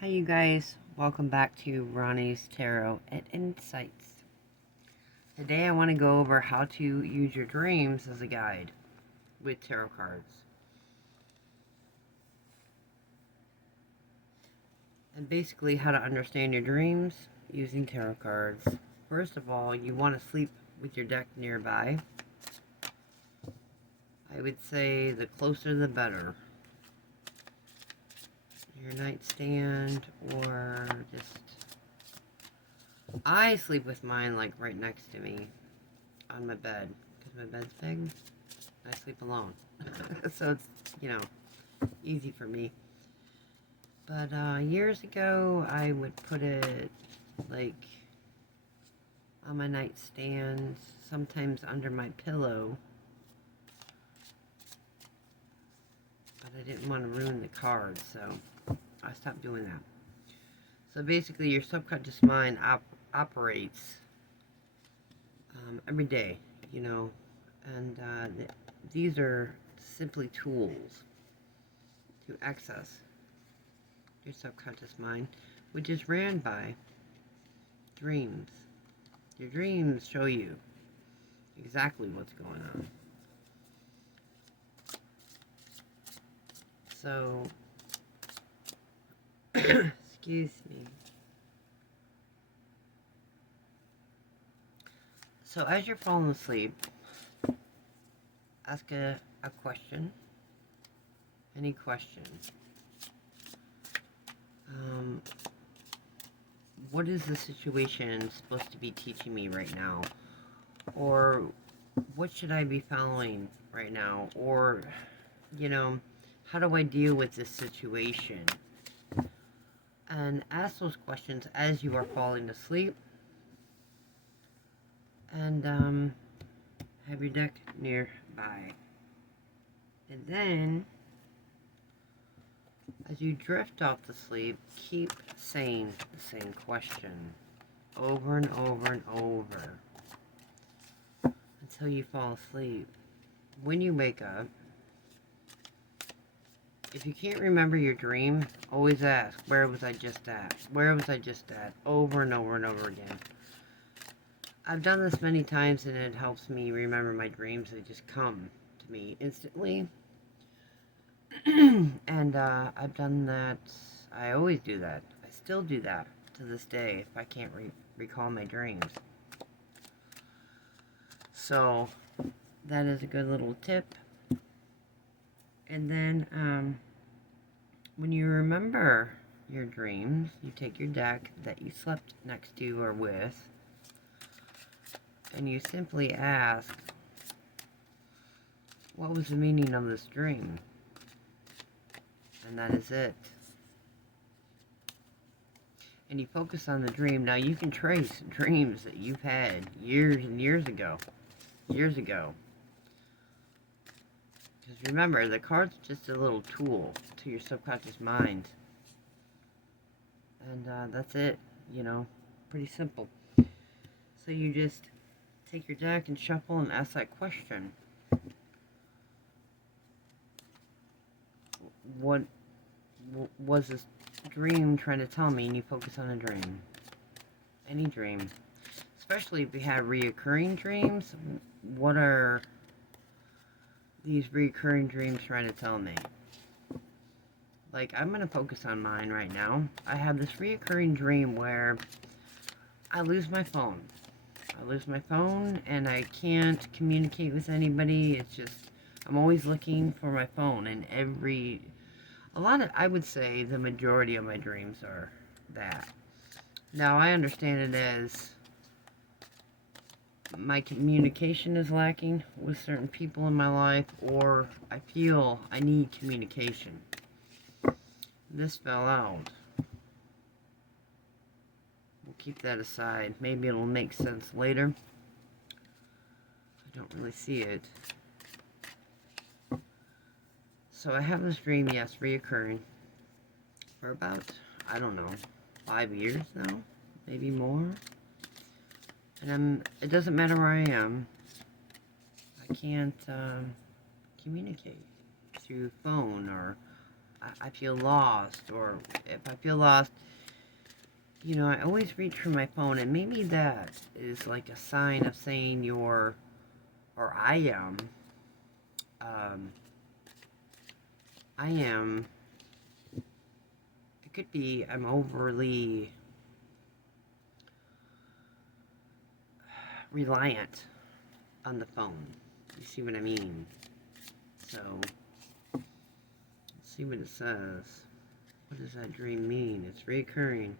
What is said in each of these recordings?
Hi you guys, welcome back to Ronnie's Tarot and Insights. Today I want to go over how to use your dreams as a guide with tarot cards. And basically how to understand your dreams using tarot cards. First of all, you want to sleep with your deck nearby. I would say the closer the better. Your nightstand or just... I sleep with mine like right next to me on my bed because my bed's big. I sleep alone. So it's, easy for me. But years ago, I would put it like on my nightstand, sometimes under my pillow. But I didn't want to ruin the cards, so I stopped doing that. So basically, your subconscious mind operates every day, and these are simply tools to access your subconscious mind, which is ran by dreams. Your dreams show you exactly what's going on. So, excuse me. So as you're falling asleep, ask a question. Any question. What is the situation supposed to be teaching me right now? Or what should I be following right now? Or, how do I deal with this situation? And ask those questions as you are falling asleep. And have your deck nearby. And then, as you drift off to sleep, keep saying the same question over and over and over until you fall asleep. When you wake up, if you can't remember your dream, always ask, where was I just at? Where was I just at? Over and over and over again. I've done this many times and it helps me remember my dreams. They just come to me instantly. And I've done that. I always do that. I still do that to this day if I can't recall my dreams. So that is a good little tip. And then when you remember your dreams, you take your deck that you slept next to or with, and you simply ask, what was the meaning of this dream? And that is it. And you focus on the dream. Now you can trace dreams that you've had years and years ago. Years ago. Because remember, the card's just a little tool to your subconscious mind. And that's it, pretty simple. So you just take your deck and shuffle and ask that question. What was this dream trying to tell me? And you focus on a dream. Any dream. Especially if you have reoccurring dreams. What are these reoccurring dreams trying to tell me? Like, I'm going to focus on mine right now. I have this reoccurring dream where I lose my phone. I lose my phone and I can't communicate with anybody. It's just, I'm always looking for my phone. And I would say the majority of my dreams are that. Now, I understand it as my communication is lacking with certain people in my life, or I feel I need communication. This fell out. We'll keep that aside. Maybe it'll make sense later. I don't really see it. So I have this dream, yes, reoccurring for about, I don't know, 5 years now, maybe more. And it doesn't matter where I am. I can't communicate through phone, or I feel lost, or if I feel lost, I always reach for my phone, and maybe that is like a sign of saying um, I am, it could be I'm overly reliant on the phone. You see what I mean? So, let's see what it says. What does that dream mean? It's reoccurring.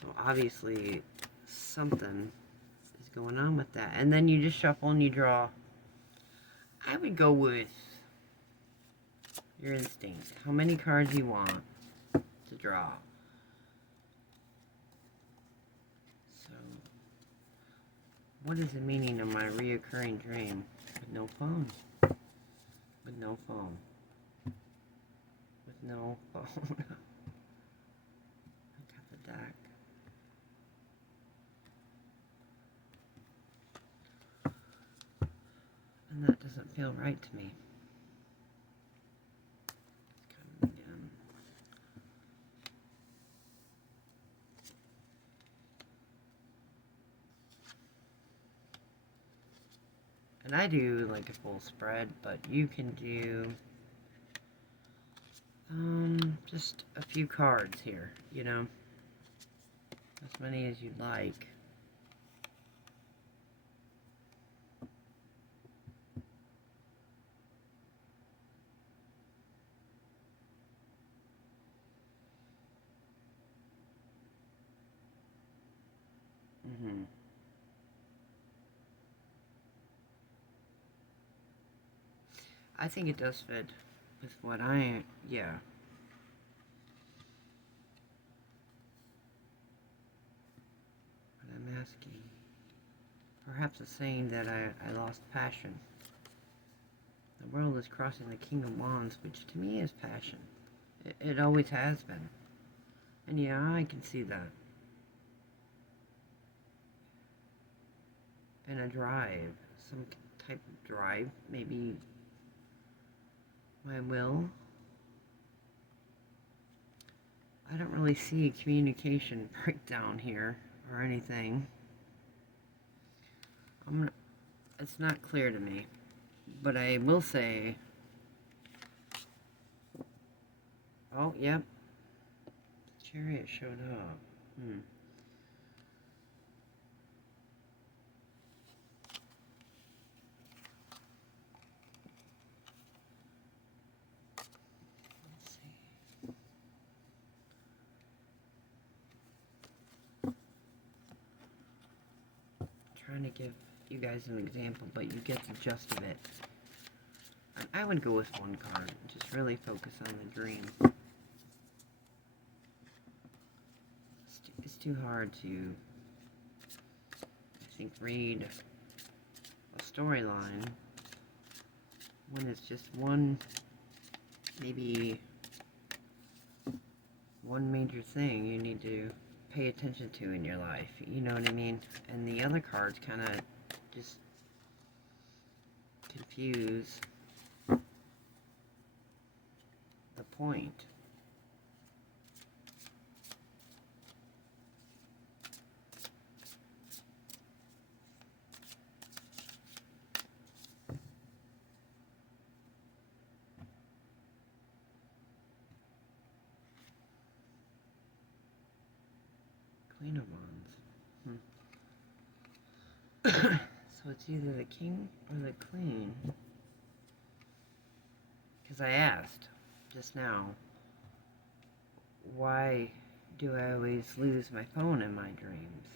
So obviously something is going on with that. And then you just shuffle and you draw. I would go with your instinct. How many cards you want to draw. So, what is the meaning of my reoccurring dream? With no phone. With no phone. With no phone. I got the deck. And that doesn't feel right to me. It's coming again. And I do like a full spread, but you can do just a few cards here, as many as you'd like. I think it does fit with what yeah. But I'm asking. Perhaps it's saying that I lost passion. The world is crossing the King of Wands, which to me is passion. It always has been. And yeah, I can see that. And a drive. Some type of drive. Maybe my will. I don't really see a communication breakdown here or anything. It's not clear to me. But I will say... Oh, yep. The Chariot showed up. Let's see. Trying to give you guys an example, but you get the gist of it. I would go with one card. Just really focus on the dream. It's too hard to, I think, read a storyline when it's just one, maybe one major thing you need to pay attention to in your life. You know what I mean? And the other cards kind of just confuse the point. Queen of Wands. So it's either the king or the queen. Because I asked just now, why do I always lose my phone in my dreams?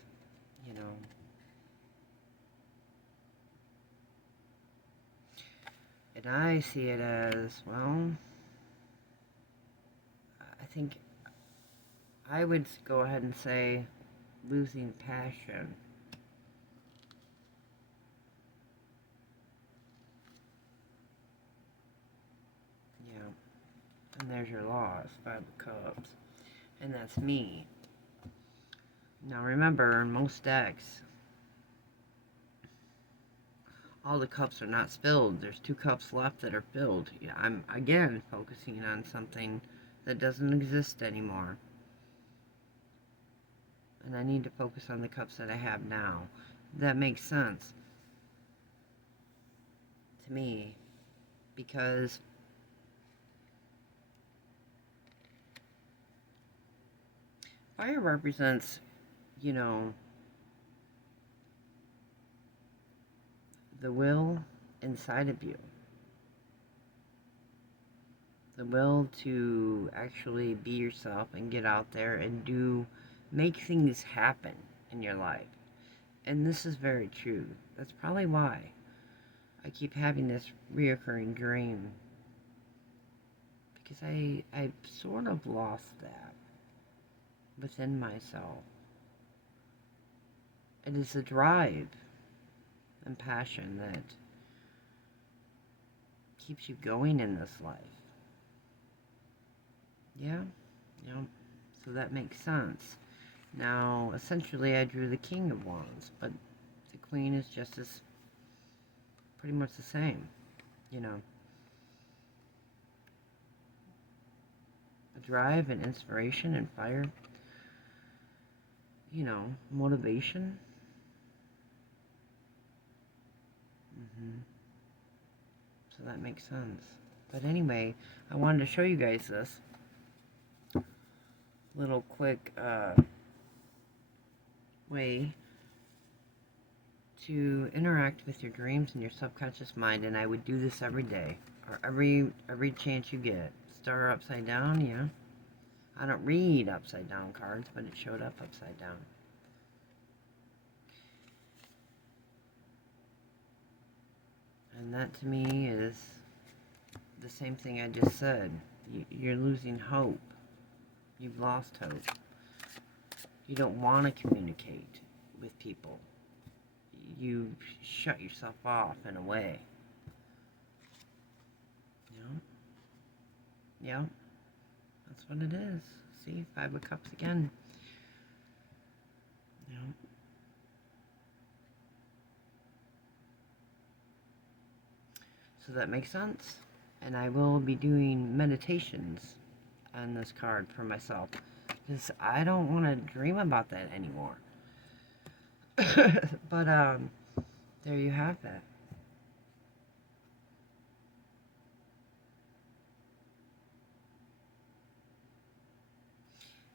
And I see it as, well, I think I would go ahead and say losing passion. Yeah. And there's your loss, 5 of Cups. And that's me. Now remember, in most decks, all the cups are not spilled. There's 2 cups left that are filled. Yeah, I'm, again, focusing on something that doesn't exist anymore. And I need to focus on the cups that I have now. That makes sense to me, because fire represents, you know, the will inside of you. The will to actually be yourself and get out there and make things happen in your life. And this is very true. That's probably why I keep having this reoccurring dream. Because I sort of lost that within myself. It is a drive and passion that keeps you going in this life. Yeah, so that makes sense. Now, essentially, I drew the King of Wands, but the Queen is just as pretty much the same, you know. A drive and inspiration and fire, motivation. So that makes sense. But anyway, I wanted to show you guys this little quick way to interact with your dreams and your subconscious mind, and I would do this every day, or every chance you get. Star upside down, yeah. I don't read upside down cards, but it showed up upside down. And that to me is the same thing I just said. You're losing hope. You've lost hope. You don't want to communicate with people. You shut yourself off in a way. Yeah, that's what it is. See, 5 of Cups again. So that makes sense. And I will be doing meditations on this card for myself, because I don't want to dream about that anymore. But there you have it.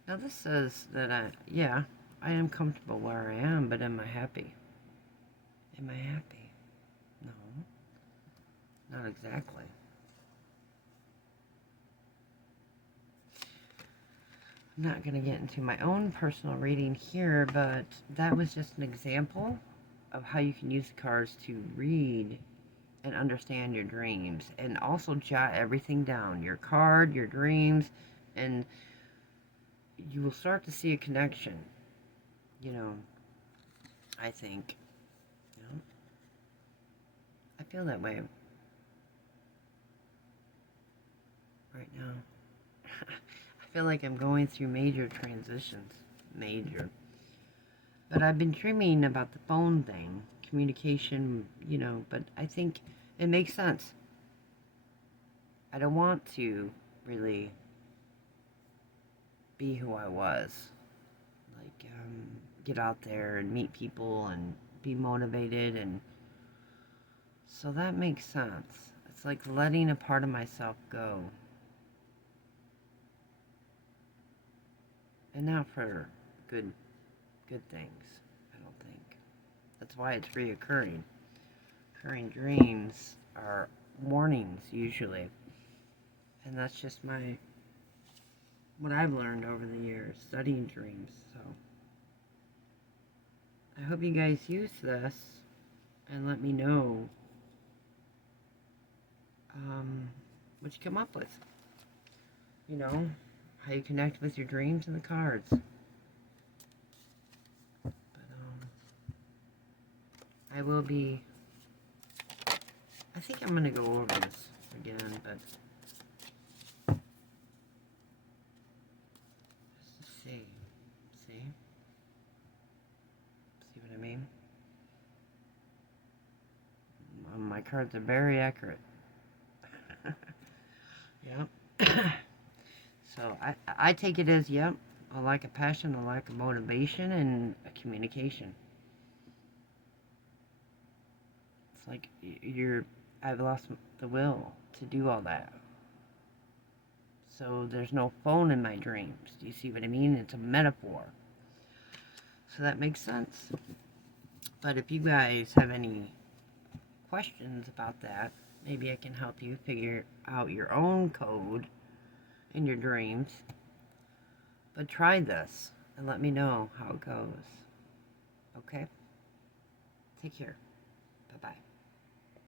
Now this says that I am comfortable where I am, but am I happy? Am I happy? No, not exactly. I'm not going to get into my own personal reading here, but that was just an example of how you can use the cards to read and understand your dreams, and also jot everything down, your card, your dreams, and you will start to see a connection, I think. I feel that way right now. I feel like I'm going through major transitions. Major. But I've been dreaming about the phone thing, communication, but I think it makes sense. I don't want to really be who I was. Like, get out there and meet people and be motivated, and so that makes sense. It's like letting a part of myself go. And not for good things, I don't think. That's why it's reoccurring. Recurring dreams are warnings, usually. And that's just what I've learned over the years, studying dreams. So I hope you guys use this and let me know what you come up with. How you connect with your dreams and the cards. But I think I'm going to go over this again, but just see what I mean? heard they're very accurate. Yep. So I take it as, yep, a lack of passion, a lack of motivation, and a communication. It's like I've lost the will to do all that. So there's no phone in my dreams. Do you see what I mean? It's a metaphor. So that makes sense. But if you guys have any questions about that, maybe I can help you figure out your own code in your dreams. But try this and let me know how it goes. Okay? Take care.